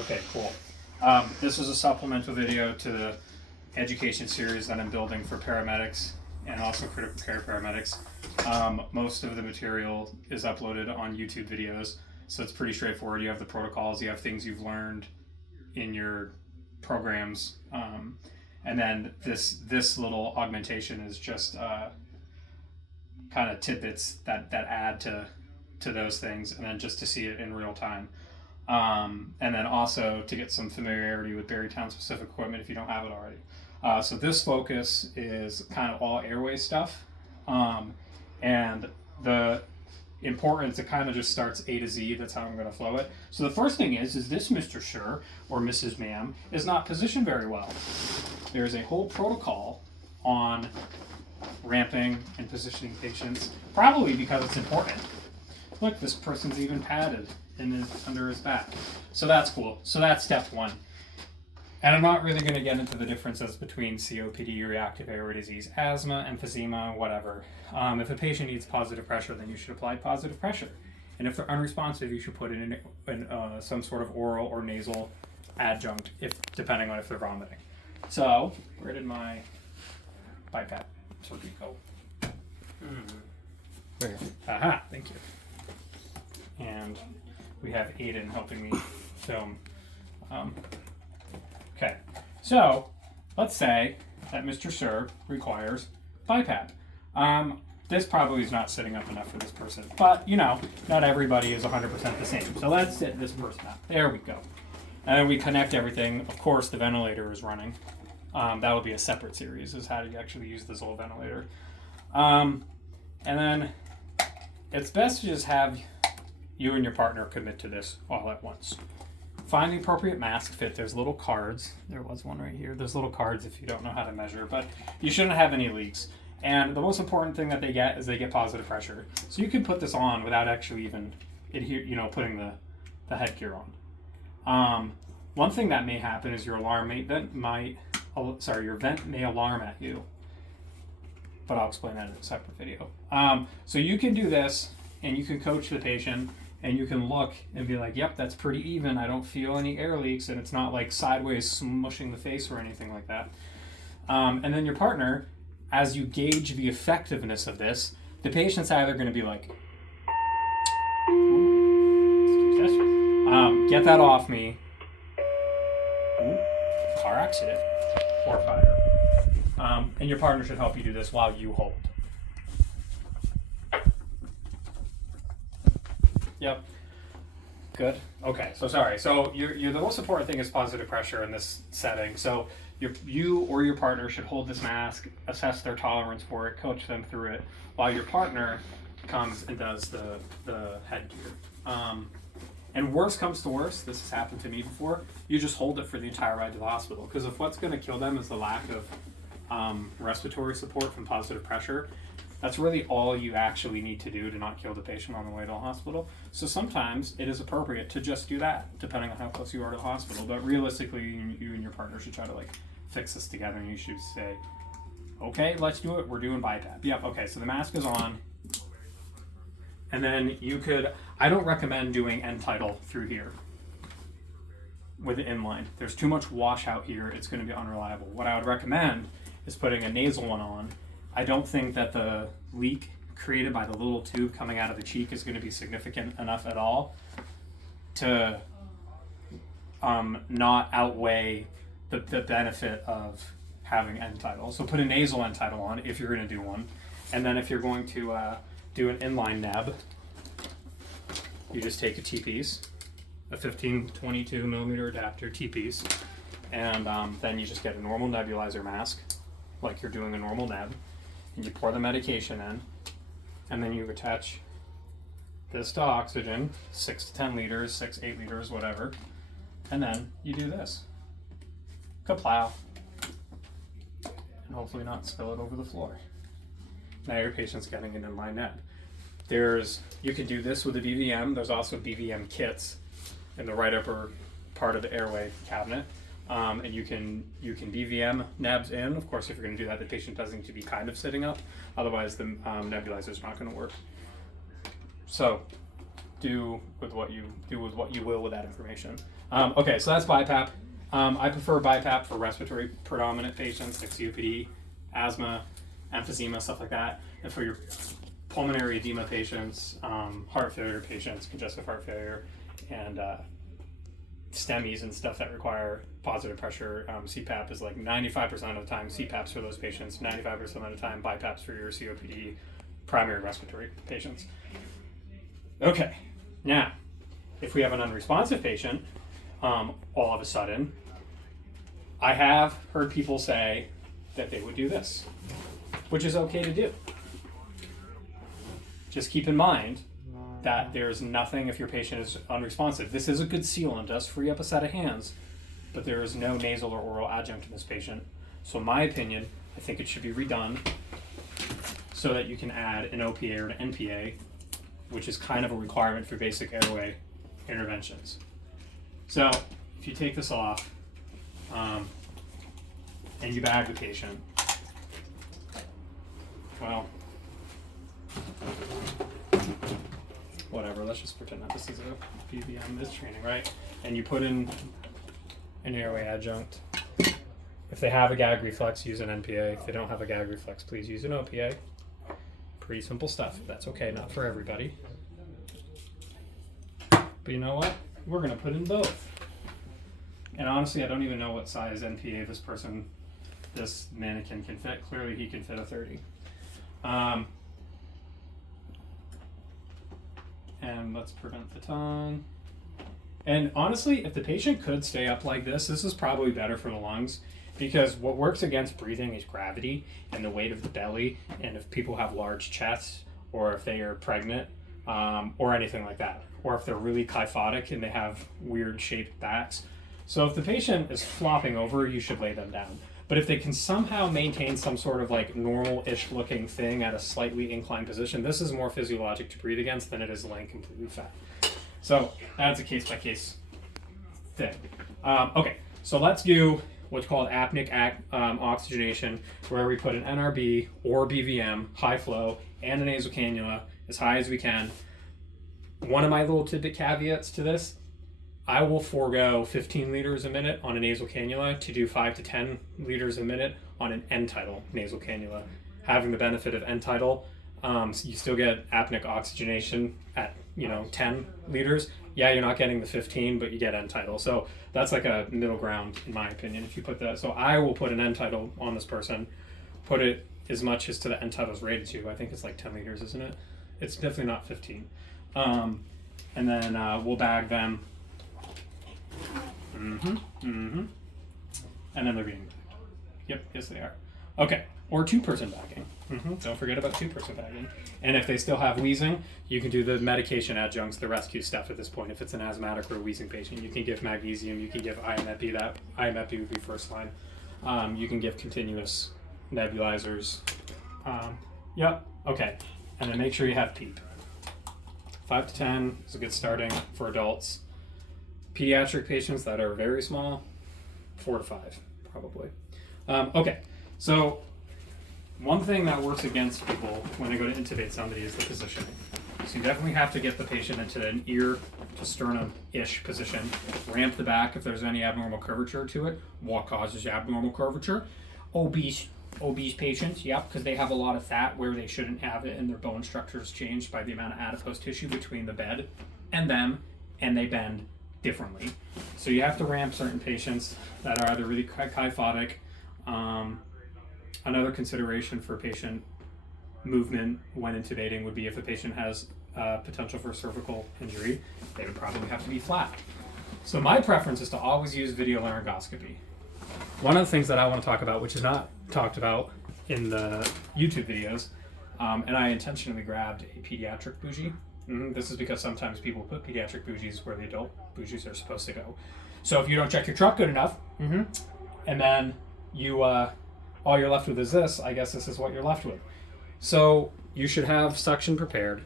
Okay, cool. This is a supplemental video to the education series that I'm building for paramedics and also critical care paramedics. Most of the material is uploaded on YouTube videos, so it's pretty straightforward. You have the protocols, you have things you've learned in your programs, and then this little augmentation is just kind of tidbits that add to those things, and then just to see it in real time. And then also to get some familiarity with Berrytown specific equipment if you don't have it already. So this focus is kind of all airway stuff. And the importance, it kind of just starts A to Z. That's how I'm going to flow it. So the first thing is this Mr. Sir or Mrs. Ma'am is not positioned very well. There's a whole protocol on ramping and positioning patients, probably because it's important. Look, this person's even padded under his back. So that's cool. So that's step one. And I'm not really going to get into the differences between COPD, reactive airway disease, asthma, emphysema, whatever. If a patient needs positive pressure, then you should apply positive pressure. And if they're unresponsive, you should put it in some sort of oral or nasal adjunct, depending on if they're vomiting. So, where did my Bipap turkey go? There. Aha, thank you. And we have Aiden helping me film. Okay, so let's say that Mr. Sir requires Bipap. This probably is not sitting up enough for this person, but not everybody is 100% the same. So let's sit this person up. There we go. And then we connect everything. Of course, the ventilator is running. That will be a separate series, is how do you actually use this old ventilator. And then it's best to just have you and your partner commit to this all at once. Find the appropriate mask fit. There's little cards. There was one right here. There's little cards if you don't know how to measure, but you shouldn't have any leaks. And the most important thing that they get is they get positive pressure. So you can put this on without actually even putting the headgear on. One thing that may happen is your vent may alarm at you, but I'll explain that in a separate video. So you can do this, and you can coach the patient, and you can look and be like, yep, that's pretty even. I don't feel any air leaks, and it's not like sideways smushing the face or anything like that. And then your partner, as you gauge the effectiveness of this, the patient's either going to be like, get that off me. Car accident or fire. And your partner should help you do this while you hold. Yep. Good. Okay. So sorry. So you're the most important thing is positive pressure in this setting. So you or your partner should hold this mask, assess their tolerance for it, coach them through it, while your partner comes and does the headgear. And worst comes to worst, this has happened to me before, you just hold it for the entire ride to the hospital. Because if what's going to kill them is the lack of respiratory support from positive pressure, that's really all you actually need to do to not kill the patient on the way to the hospital. So sometimes it is appropriate to just do that, depending on how close you are to the hospital. But realistically, you and your partner should try to fix this together, and you should say, okay, let's do it. We're doing Bipap. Yep, okay, so the mask is on. And then I don't recommend doing end tidal through here with the inline. There's too much washout here. It's going to be unreliable. What I would recommend is putting a nasal one on. I don't think that the leak created by the little tube coming out of the cheek is going to be significant enough at all to not outweigh the benefit of having end tidal. So put a nasal end tidal on if you're going to do one. And then if you're going to do an inline neb, you just take a T-piece, a 15-22 millimeter adapter T-piece, and then you just get a normal nebulizer mask, like you're doing a normal neb, and you pour the medication in, and then you attach this to oxygen, 6 to 10 liters, 6, 8 liters, whatever, and then you do this. Kaplow. And hopefully not spill it over the floor. Now your patient's getting an inline neb. You can do this with a BVM. There's also BVM kits in the right upper part of the airway cabinet. And you can BVM nebs in. Of course, if you're going to do that, the patient does need to be kind of sitting up. Otherwise, the nebulizer is not going to work. So do with what you will with that information. Okay, so that's BiPAP. I prefer BiPAP for respiratory predominant patients like COPD, asthma, emphysema, stuff like that. And for your pulmonary edema patients, heart failure patients, congestive heart failure, and STEMIs and stuff that require positive pressure, CPAP is like 95% of the time CPAPs for those patients, 95% of the time BiPAPs for your COPD primary respiratory patients. Okay, now, if we have an unresponsive patient, all of a sudden, I have heard people say that they would do this, which is okay to do. Just keep in mind that there's nothing if your patient is unresponsive. This is a good sealant, does free up a set of hands, but there is no nasal or oral adjunct in this patient. So in my opinion, I think it should be redone so that you can add an OPA or an NPA, which is kind of a requirement for basic airway interventions. So if you take this off and you bag the patient, well, whatever, let's just pretend that this is a BVM, this training, right? And you put in an airway adjunct. If they have a gag reflex, use an NPA. If they don't have a gag reflex, please use an OPA. Pretty simple stuff. That's okay, not for everybody. But you know what? We're gonna put in both. And honestly, I don't even know what size NPA this mannequin can fit. Clearly he can fit a 30. And let's prevent the tongue. And honestly, if the patient could stay up like this is probably better for the lungs, because what works against breathing is gravity and the weight of the belly, and if people have large chests, or if they are pregnant, or anything like that, or if they're really kyphotic and they have weird shaped backs. So if the patient is flopping over, you should lay them down. But if they can somehow maintain some sort of like normal-ish looking thing at a slightly inclined position, this is more physiologic to breathe against than it is laying completely flat. So that's a case-by-case thing. Okay, so let's do what's called apneic oxygenation, where we put an NRB or BVM, high flow, and a nasal cannula as high as we can. One of my little tidbit caveats to this, I will forego 15 liters a minute on a nasal cannula to do 5 to 10 liters a minute on an end-tidal nasal cannula. Having the benefit of end-tidal, so you still get apneic oxygenation at 10 liters. Yeah, you're not getting the 15, but you get end-tidal. So that's like a middle ground, in my opinion, if you put that. So I will put an end-tidal on this person, put it as much as to the end-tidal is rated to. I think it's like 10 liters, isn't it? It's definitely not 15. And then we'll bag them. And then they're being bagged. Yep, yes they are. Okay, or two-person bagging. Don't forget about two-person bagging. And if they still have wheezing, you can do the medication adjuncts, the rescue stuff at this point. If it's an asthmatic or a wheezing patient, you can give magnesium, you can give IMEPI. That IMEPI would be first line. You can give continuous nebulizers. Yep, okay. And then make sure you have PEEP. 5 to 10 is a good starting for adults. Pediatric patients that are very small, 4 to 5, probably. Okay, so one thing that works against people when they go to intubate somebody is the positioning. So you definitely have to get the patient into an ear to sternum-ish position. Ramp the back if there's any abnormal curvature to it. What causes abnormal curvature? Obese patients, yep, because they have a lot of fat where they shouldn't have it, and their bone structure is changed by the amount of adipose tissue between the bed and them, and they bend differently. So you have to ramp certain patients that are either really kyphotic. Another consideration for patient movement when intubating would be if the patient has potential for cervical injury, they would probably have to be flat. So my preference is to always use video laryngoscopy. One of the things that I want to talk about, which is not talked about in the YouTube videos, and I intentionally grabbed a pediatric bougie. This is because sometimes people put pediatric bougies where the adult bougies are supposed to go. So if you don't check your truck good enough, and then you all you're left with is this, I guess this is what you're left with. So you should have suction prepared.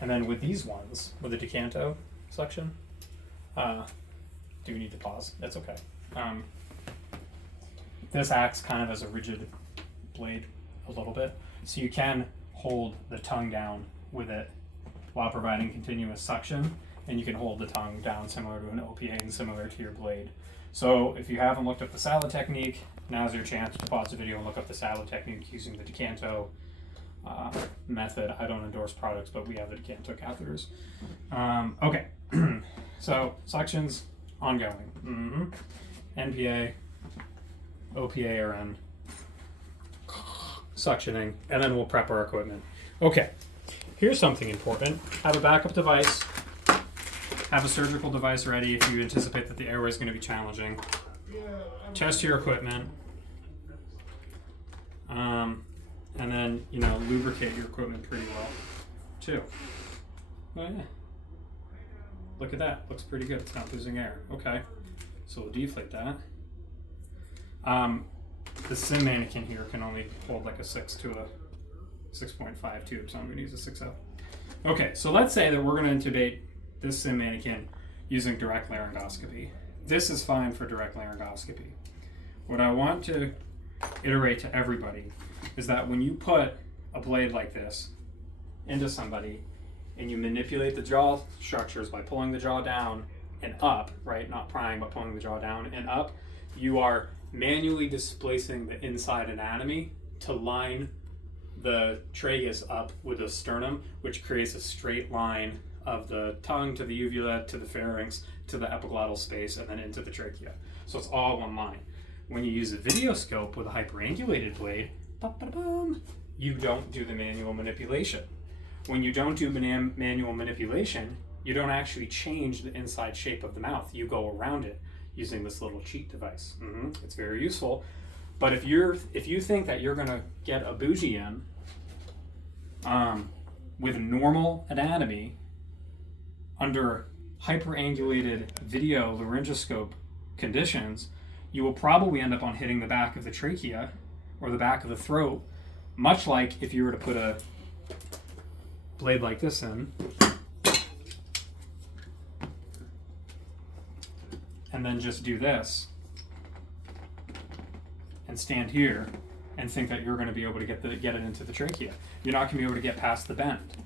And then with these ones, with the decanto suction, do you need to pause? That's okay. This acts kind of as a rigid blade a little bit. So you can hold the tongue down with it while providing continuous suction, and you can hold the tongue down similar to an OPA and similar to your blade. So if you haven't looked up the salad technique, now's your chance to pause the video and look up the salad technique using the Decanto method. I don't endorse products, but we have the Decanto catheters. Okay, so suctions ongoing. NPA, OPA are in, suctioning, and then we'll prep our equipment. Okay, here's something important. Have a backup device. Have a surgical device ready if you anticipate that the airway is going to be challenging. Test your equipment. And then, lubricate your equipment pretty well, too. Oh, yeah. Look at that. Looks pretty good. It's not losing air. Okay. So we'll deflate that. The sim mannequin here can only hold like a 6 to a 6.5 tube, so I'm going to use a 6.0. Okay, so let's say that we're going to intubate this sim mannequin using direct laryngoscopy. This is fine for direct laryngoscopy. What I want to iterate to everybody is that when you put a blade like this into somebody and you manipulate the jaw structures by pulling the jaw down and up, right? Not prying, but pulling the jaw down and up, you are manually displacing the inside anatomy to line the tragus up with the sternum, which creates a straight line of the tongue to the uvula, to the pharynx, to the epiglottal space, and then into the trachea. So it's all one line. When you use a video scope with a hyperangulated blade, you don't do the manual manipulation. When you don't do manual manipulation, you don't actually change the inside shape of the mouth. You go around it using this little cheat device. It's very useful. But if you think that you're gonna get a bougie in with normal anatomy under hyperangulated video laryngoscope conditions, you will probably end up on hitting the back of the trachea or the back of the throat, much like if you were to put a blade like this in and then just do this and stand here and think that you're going to be able to get it into the trachea. You're not going to be able to get past the bend.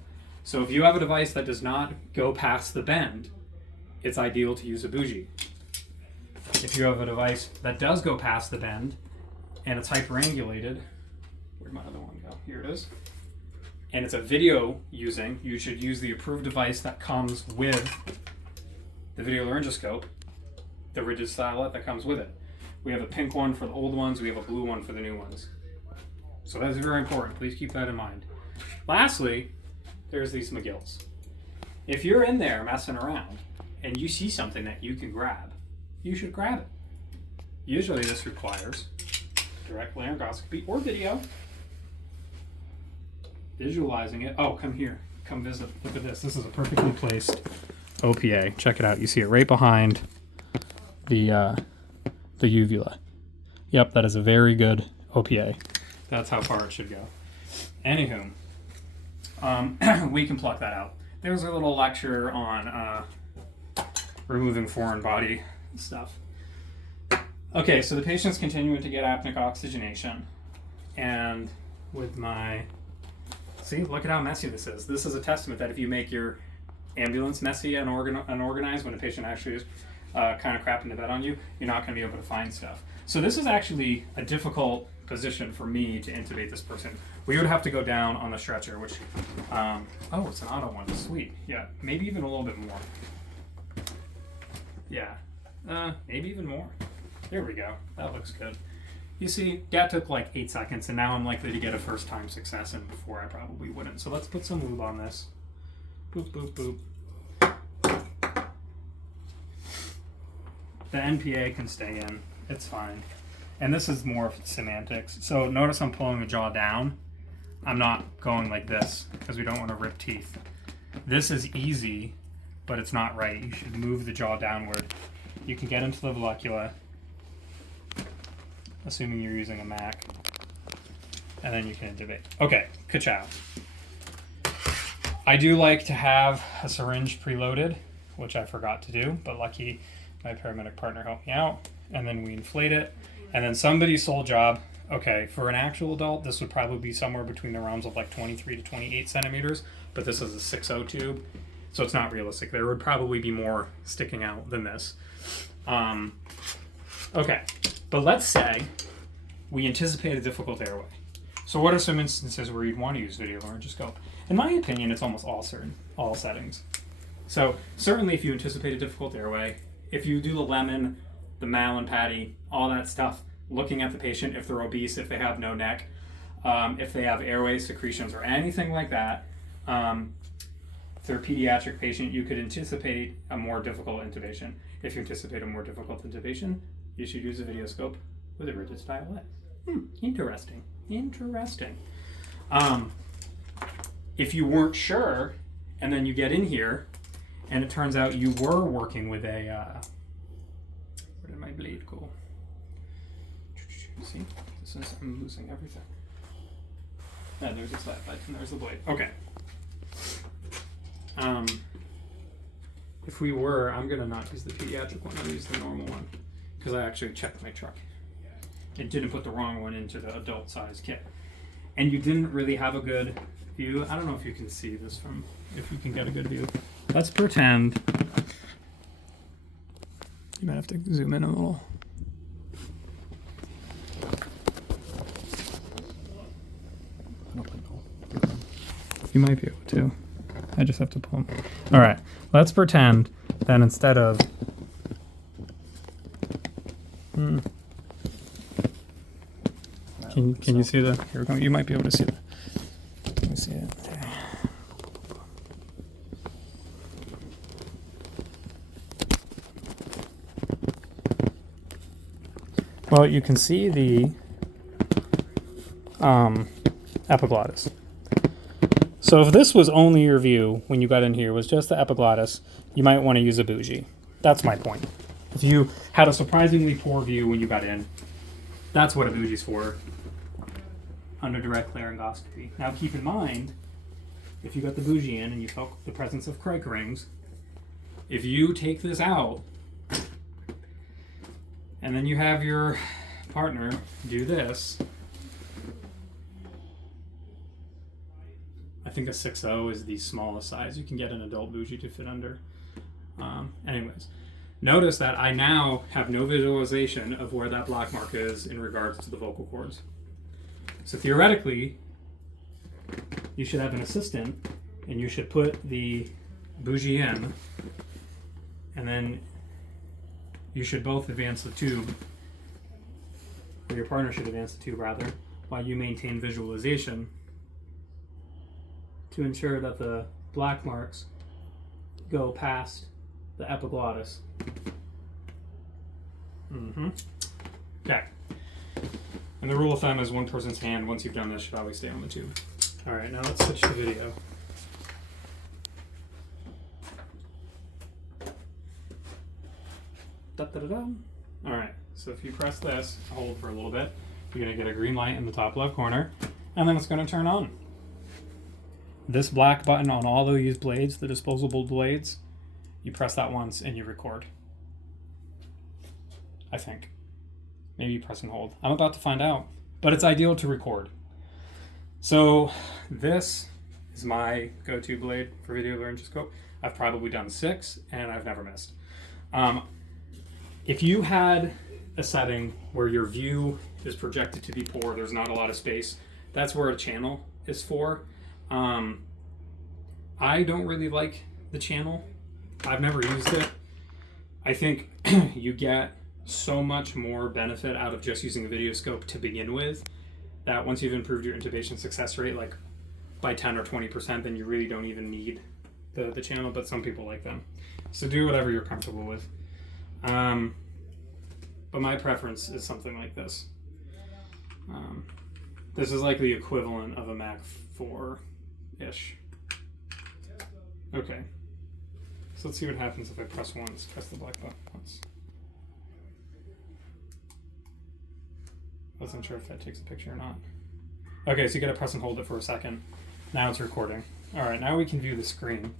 So if you have a device that does not go past the bend, it's ideal to use a bougie. If you have a device that does go past the bend and it's hyperangulated, where'd my other one go? Here it is. And it's a video using, you should use the approved device that comes with the video laryngoscope, the rigid stylet that comes with it. We have a pink one for the old ones, we have a blue one for the new ones. So that's very important, please keep that in mind. Lastly, there's these McGills. If you're in there messing around and you see something that you can grab, you should grab it. Usually this requires direct laryngoscopy or video. Visualizing it. Oh, come here. Come visit. Look at this. This is a perfectly placed OPA. Check it out. You see it right behind the uvula. Yep, that is a very good OPA. That's how far it should go. Anywho, we can pluck that out. There's a little lecture on removing foreign body stuff. Okay, so the patient's continuing to get apneic oxygenation. And with my... See, look at how messy this is. This is a testament that if you make your ambulance messy and unorganized when a patient actually is kind of crapping the bed on you, you're not going to be able to find stuff. So this is actually a difficult position for me to intubate this person. We would have to go down on the stretcher, which, oh, it's an auto one, sweet. Yeah, maybe even a little bit more. Yeah, maybe even more. There we go, that looks good. You see, that took like 8 seconds, and now I'm likely to get a first time success, and before I probably wouldn't. So let's put some lube on this. Boop, boop, boop. The NPA can stay in, it's fine. And this is more semantics. So notice I'm pulling the jaw down. I'm not going like this, because we don't want to rip teeth. This is easy, but it's not right. You should move the jaw downward. You can get into the vallecula, assuming you're using a Mac, and then you can intubate. Okay, ka-chow. I do like to have a syringe preloaded, which I forgot to do, but lucky my paramedic partner helped me out, and then we inflate it, and then somebody's sole job, Okay, for an actual adult, this would probably be somewhere between the realms of like 23 to 28 centimeters, but this is a 6.0 tube, so it's not realistic. There would probably be more sticking out than this. Okay, but let's say we anticipate a difficult airway. So what are some instances where you'd want to use video laryngoscope? In my opinion, it's almost all settings. So certainly if you anticipate a difficult airway, if you do the lemon, the Malin patty, all that stuff, looking at the patient, if they're obese, if they have no neck, if they have airway secretions or anything like that, if they're a pediatric patient, you could anticipate a more difficult intubation. If you anticipate a more difficult intubation, you should use a videoscope with a rigid stylet. Interesting. Interesting. If you weren't sure, and then you get in here, and it turns out you were working with a, where did my blade go? See, I'm losing everything. And there's a slide light, and there's the blade. Okay. If we were, I'm gonna not use the pediatric one, I'll use the normal one, because I actually checked my truck. It didn't put the wrong one into the adult size kit. And you didn't really have a good view. I don't know if you can see this from, if you can get a good view. Let's pretend, you might have to zoom in a little. You might be able to. I just have to pull them. All right, let's pretend that instead of, Can you see the, here we go, you might be able to see the, let me see it. Okay. Well, you can see the epiglottis. So if this was only your view when you got in here, was just the epiglottis, you might want to use a bougie. That's my point. If you had a surprisingly poor view when you got in, that's what a bougie's for under direct laryngoscopy. Now keep in mind, if you got the bougie in and you felt the presence of Crake rings, if you take this out and then you have your partner do this, I think a 6.0 is the smallest size you can get an adult bougie to fit under. Anyways, notice that I now have no visualization of where that black mark is in regards to the vocal cords. So theoretically, you should have an assistant and you should put the bougie in, and then you should both advance the tube, or your partner should advance the tube rather, while you maintain visualization to ensure that the black marks go past the epiglottis. Okay. And the rule of thumb is one person's hand, once you've done this, should always stay on the tube. All right, now let's switch to video. All right, so if you press this, hold for a little bit, you're gonna get a green light in the top left corner, and then it's gonna turn on. This black button on all these blades, the disposable blades, you press that once and you record. I think. Maybe you press and hold. I'm about to find out, but it's ideal to record. So this is my go-to blade for video laryngoscope. I've probably done 6 and I've never missed. If you had a setting where your view is projected to be poor, there's not a lot of space, that's where a channel is for. I don't really like the channel. I've never used it. I think you get so much more benefit out of just using a videoscope to begin with, that once you've improved your intubation success rate like by 10 or 20%, then you really don't even need the channel, but some people like them. So do whatever you're comfortable with. But my preference is something like this. This is like the equivalent of a Mac 4-ish. Okay. So let's see what happens if I press once, press the black button once. Wasn't sure if that takes a picture or not. Okay, so you gotta press and hold it for a second. Now it's recording. All right, now we can view the screen.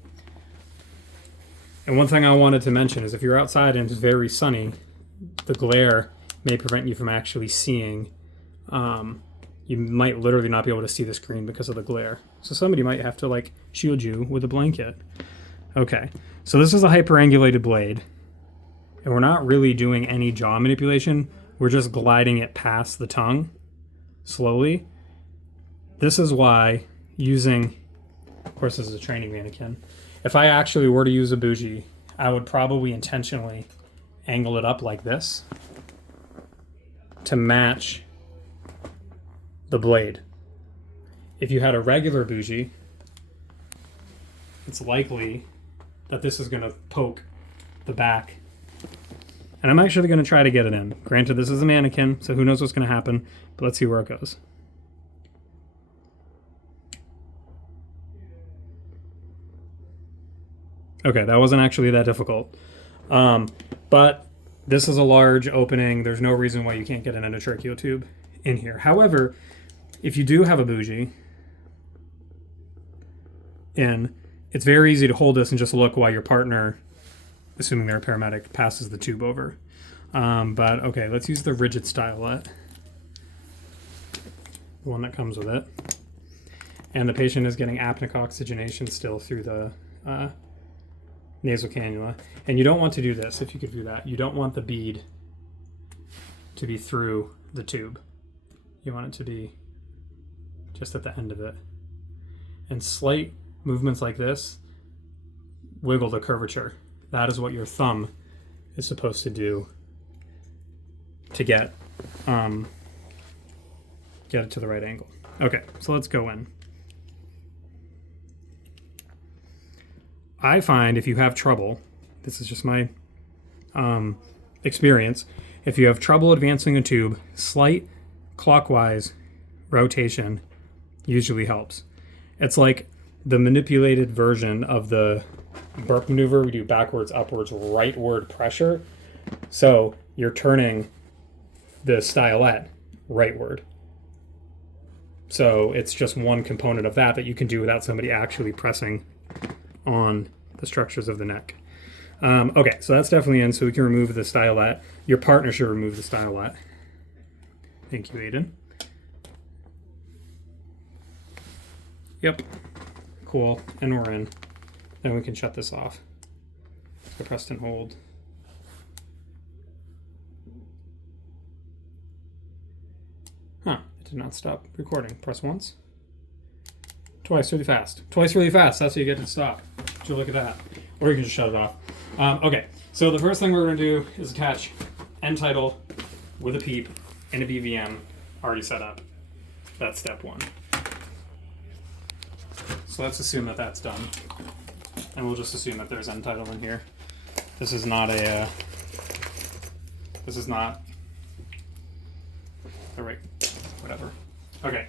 And one thing I wanted to mention is if you're outside and it's very sunny, the glare may prevent you from actually seeing you might literally not be able to see the screen because of the glare. So somebody might have to like shield you with a blanket. Okay, so this is a hyperangulated blade, and we're not really doing any jaw manipulation. We're just gliding it past the tongue slowly. This is why using, of course this is a training mannequin, if I actually were to use a bougie, I would probably intentionally angle it up like this to match the blade. If you had a regular bougie, it's likely that this is going to poke the back. And I'm actually going to try to get it in. Granted, this is a mannequin, so who knows what's going to happen, but let's see where it goes. Okay, that wasn't actually that difficult. But this is a large opening. There's no reason why you can't get an endotracheal tube in here. However, if you do have a bougie in, it's very easy to hold this and just look while your partner, assuming they're a paramedic, passes the tube over. But okay, let's use the rigid stylet, the one that comes with it. And the patient is getting apneic oxygenation still through the nasal cannula. And you don't want to do this, if you could do that. You don't want the bead to be through the tube. You want it to be just at the end of it. And slight movements like this wiggle the curvature. That is what your thumb is supposed to do to get it to the right angle. Okay, so let's go in. I find if you have trouble, this is just my experience, if you have trouble advancing a tube, slight clockwise rotation usually helps. It's like the manipulated version of the Burke maneuver. We do backwards, upwards, rightward pressure. So you're turning the stylet rightward. So it's just one component of that you can do without somebody actually pressing on the structures of the neck. Okay, so that's definitely in, so we can remove the stylet. Your partner should remove the stylet. Thank you, Aiden. Yep, cool, and we're in. Then we can shut this off. So press and hold. Huh, it did not stop recording. Press once. Twice really fast. Twice really fast, that's how you get it to stop. So look at that. Or you can just shut it off. Okay, so the first thing we're gonna do is attach end title with a PEEP and a BVM already set up. That's step one. So let's assume that that's done. And we'll just assume that there's end title in here. This is not a, this is not the right, whatever. Okay,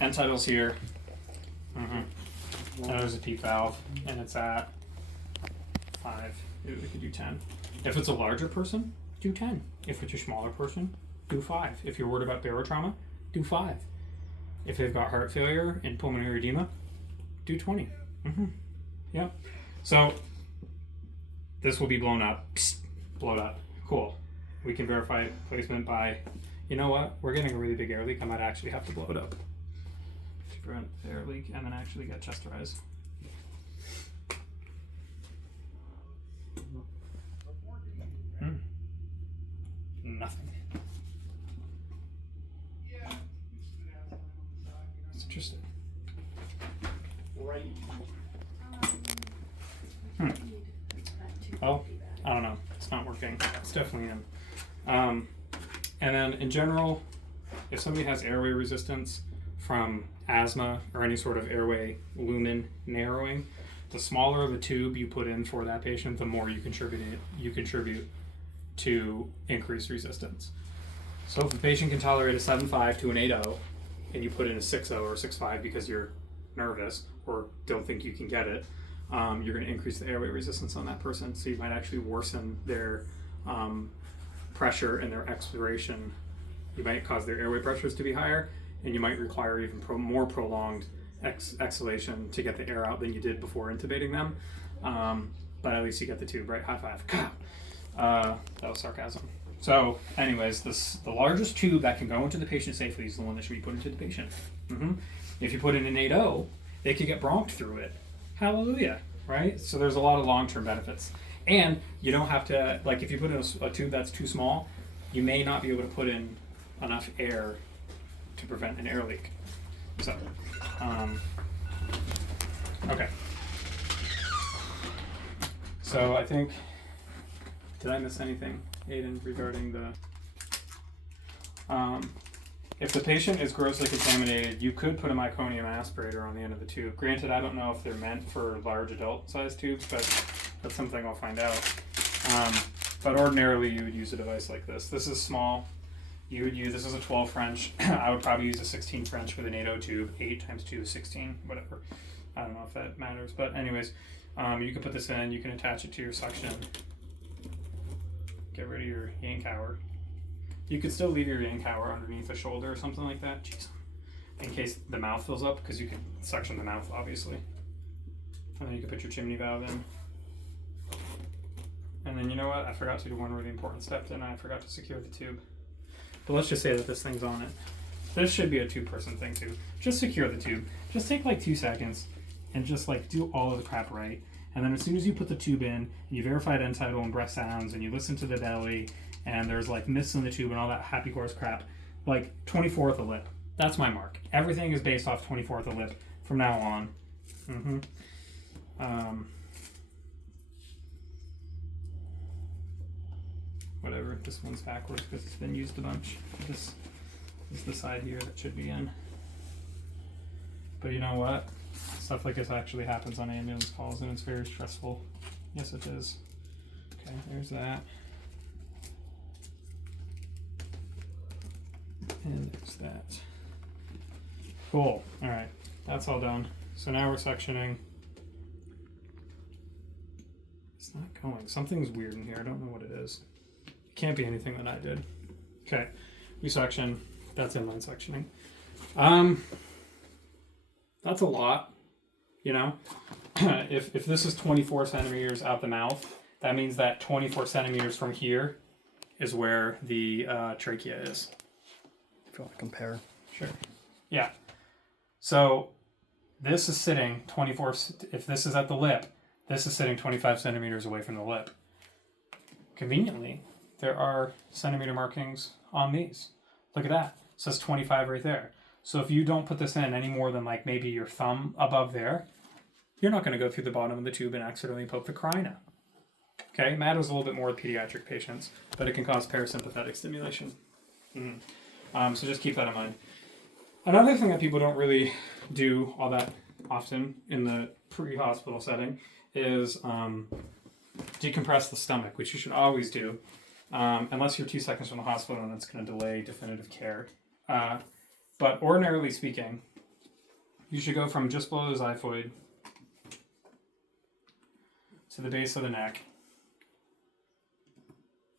end title's here. And there's a PEEP valve, and it's at 5. Maybe we could do 10. If it's a larger person, do 10. If it's a smaller person, do 5. If you're worried about barotrauma, do 5. If they've got heart failure and pulmonary edema, do 20. Yep. So this will be blown up. Psst, blow it up. Cool. We can verify placement by, you know what? We're getting a really big air leak. I might actually have to blow it up to prevent air leak and then actually get chesterized. Nothing. It's interesting. Oh, I don't know. It's not working. It's definitely in. And then in general, if somebody has airway resistance from asthma or any sort of airway lumen narrowing, the smaller the tube you put in for that patient, the more you contribute to increased resistance. So if the patient can tolerate a 7.5 to an 8.0 and you put in a 6.0 or 6.5 because you're nervous or don't think you can get it, you're going to increase the airway resistance on that person. So you might actually worsen their pressure and their expiration. You might cause their airway pressures to be higher, and you might require even more prolonged exhalation to get the air out than you did before intubating them. But at least you get the tube, right? High five. That was sarcasm. So, anyways, the largest tube that can go into the patient safely is the one that should be put into the patient. If you put in an 8.0, they could get bronchhed through it. Hallelujah, right? So there's a lot of long-term benefits. And you don't have to, like if you put in a tube that's too small, you may not be able to put in enough air to prevent an air leak. So, okay. So I think, did I miss anything, Aiden, regarding the, if the patient is grossly contaminated, you could put a meconium aspirator on the end of the tube. Granted, I don't know if they're meant for large adult-sized tubes, but that's something I'll find out. But ordinarily, you would use a device like this. This is small. You would use, this is a 12 French. I would probably use a 16 French with an 8.0 tube. 8 times 2 is 16, whatever. I don't know if that matters, but anyways, you can put this in. You can attach it to your suction. Get rid of your yank hour. You could still leave your yank hour underneath the shoulder or something like that. Jeez. In case the mouth fills up, because you can suction the mouth, obviously. And then you can put your chimney valve in. And then you know what? I forgot to do one really important step, didn't I? I forgot to secure the tube. But let's just say that this thing's on it. This should be a 2-person thing too. Just secure the tube. Just take like 2 seconds and just like do all of the crap right. And then as soon as you put the tube in, and you verified end tidal and breath sounds, and you listen to the belly, and there's like mists in the tube and all that happy horse crap, like 24th a lip. That's my mark. Everything is based off 24th a lip from now on. Whatever, this one's backwards because it's been used a bunch. This is the side here that should be in. But you know what? Stuff like this actually happens on ambulance calls and it's very stressful. Yes, it is. Okay, there's that. And there's that. Cool. Alright, that's all done. So now we're sectioning. It's not going. Something's weird in here. I don't know what it is. It can't be anything that I did. Okay, we section. That's inline sectioning. That's a lot, you know. if this is 24 centimeters out the mouth, that means that 24 centimeters from here is where the trachea is. If you want to compare. Sure. Yeah. So this is sitting 24, if this is at the lip, this is sitting 25 centimeters away from the lip. Conveniently, there are centimeter markings on these. Look at that. It says 25 right there. So if you don't put this in any more than like maybe your thumb above there, you're not going to go through the bottom of the tube and accidentally poke the carina. Okay, matters a little bit more with pediatric patients, but it can cause parasympathetic stimulation. So just keep that in mind. Another thing that people don't really do all that often in the pre-hospital setting is decompress the stomach, which you should always do, unless you're 2 seconds from the hospital and it's going to delay definitive care. But ordinarily speaking, you should go from just below the xiphoid to the base of the neck,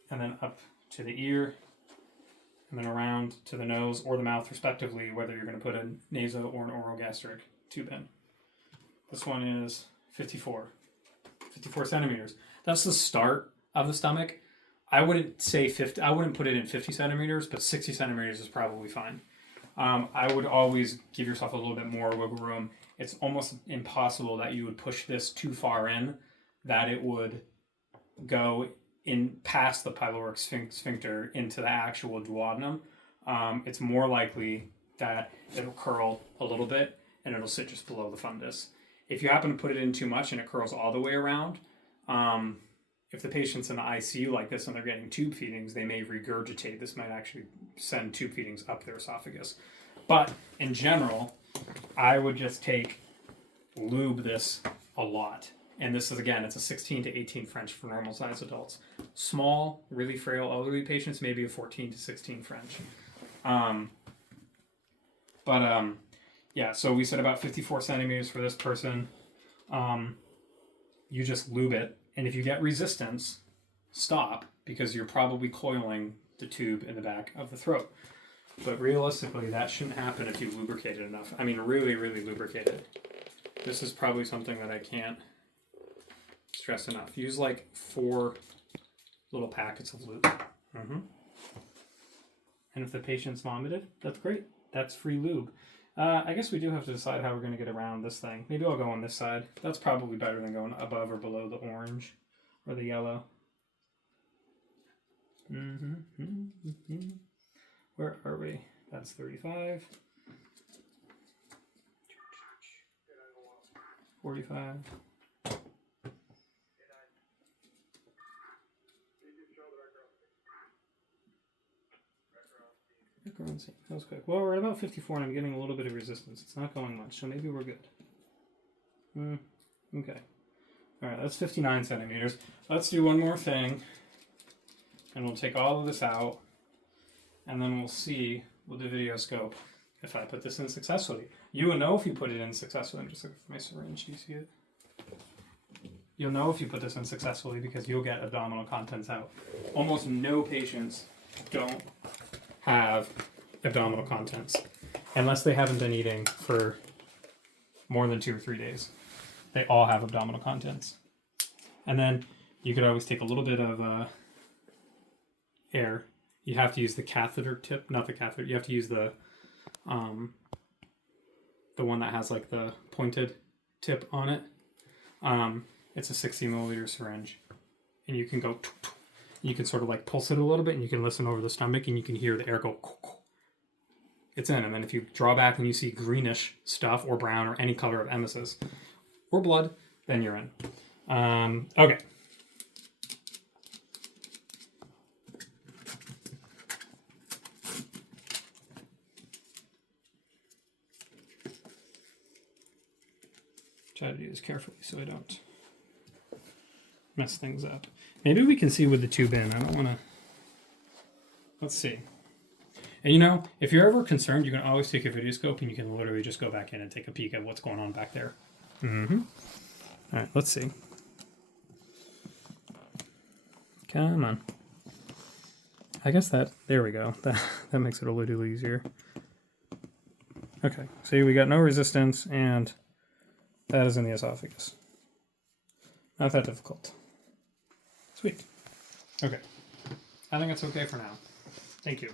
and then up to the ear, and then around to the nose or the mouth, respectively, whether you're going to put a naso or an orogastric tube in. This one is 54 centimeters. That's the start of the stomach. I wouldn't say 50. I wouldn't put it in 50 centimeters, but 60 centimeters is probably fine. I would always give yourself a little bit more wiggle room. It's almost impossible that you would push this too far in, that it would go in past the pyloric sphincter into the actual duodenum. It's more likely that it'll curl a little bit and it'll sit just below the fundus. If you happen to put it in too much and it curls all the way around, if the patient's in the ICU like this and they're getting tube feedings, they may regurgitate. This might actually send tube feedings up their esophagus. But in general, I would just lube this a lot. And this is, again, it's a 16 to 18 French for normal size adults. Small, really frail elderly patients, maybe a 14 to 16 French. Yeah, so we said about 54 centimeters for this person. You just lube it. And if you get resistance, stop, because you're probably coiling the tube in the back of the throat. But realistically, that shouldn't happen if you lubricate it enough. I mean, really, really lubricate it. This is probably something that I can't stress enough. Use like 4 little packets of lube. Mm-hmm. And if the patient's vomited, that's great. That's free lube. I guess we do have to decide how we're going to get around this thing. Maybe I'll go on this side. That's probably better than going above or below the orange or the yellow. Where are we? That's 35. 45. That was quick. Well, we're at about 54 and I'm getting a little bit of resistance. It's not going much, so maybe we're good. Okay. Alright, that's 59 centimeters. Let's do one more thing. And we'll take all of this out. And then we'll see with the video scope if I put this in successfully. You will know if you put it in successfully. I'm just looking for my syringe. Do you see it? You'll know if you put this in successfully because you'll get abdominal contents out. Almost no patients don't have abdominal contents unless they haven't been eating for more than 2 or 3 days. They all have abdominal contents. And then you could always take a little bit of air. You have to use the catheter tip, not the catheter. You have to use the one that has like the pointed tip on it. It's a 60 milliliter syringe, and you can go. You can sort of like pulse it a little bit, and you can listen over the stomach, and you can hear the air go. It's in, and then if you draw back and you see greenish stuff or brown or any color of emesis or blood, then you're in. Okay. Try to do this carefully so I don't mess things up. Maybe we can see with the tube in. I don't want to... Let's see. And you know, if you're ever concerned, you can always take a video scope and you can literally just go back in and take a peek at what's going on back there. All right, let's see. Come on. I guess there we go. That makes it a little easier. Okay, see, we got no resistance, and that is in the esophagus. Not that difficult. Sweet. Okay. I think that's okay for now. Thank you.